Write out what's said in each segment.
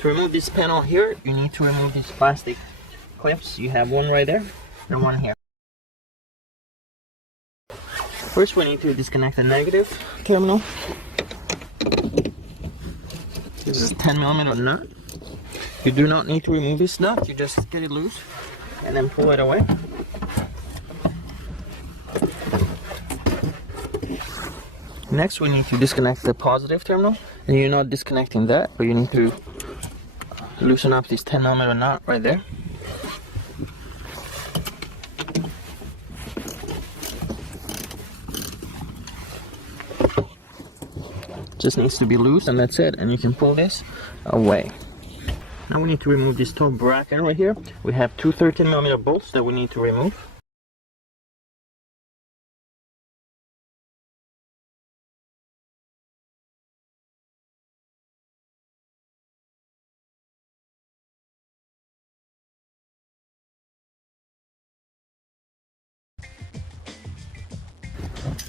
To remove this panel here, you need to remove these plastic clips. You have one right there and one here. First, we need to disconnect the negative terminal. This is a 10mm nut. You do not need to remove this nut, you just get it loose and then pull it away. Next, we need to disconnect the positive terminal, and you're not disconnecting that, but you need to loosen up this 10mm nut right there. Just needs to be loose, and that's it, and you can pull this away. Now we need to remove this top bracket right here. We have two 13mm bolts that we need to remove.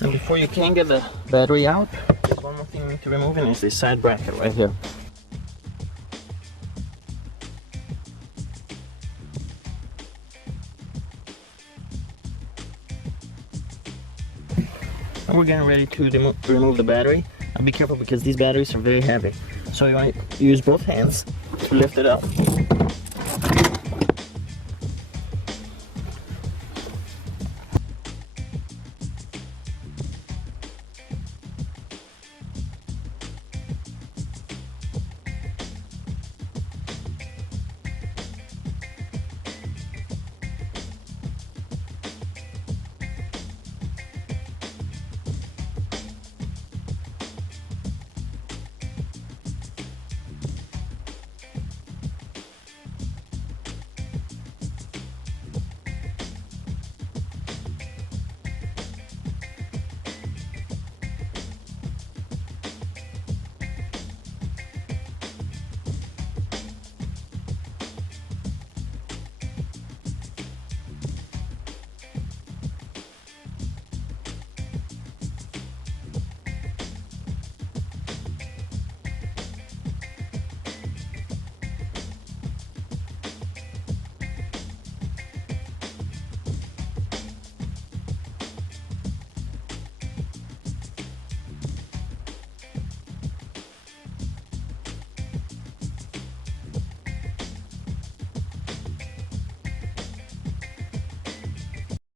And before you can get the battery out, there's one more thing you need to remove, and it's this side bracket right here. And we're getting ready to remove the battery. Now be careful because these batteries are very heavy. So you want to use both hands to lift it up.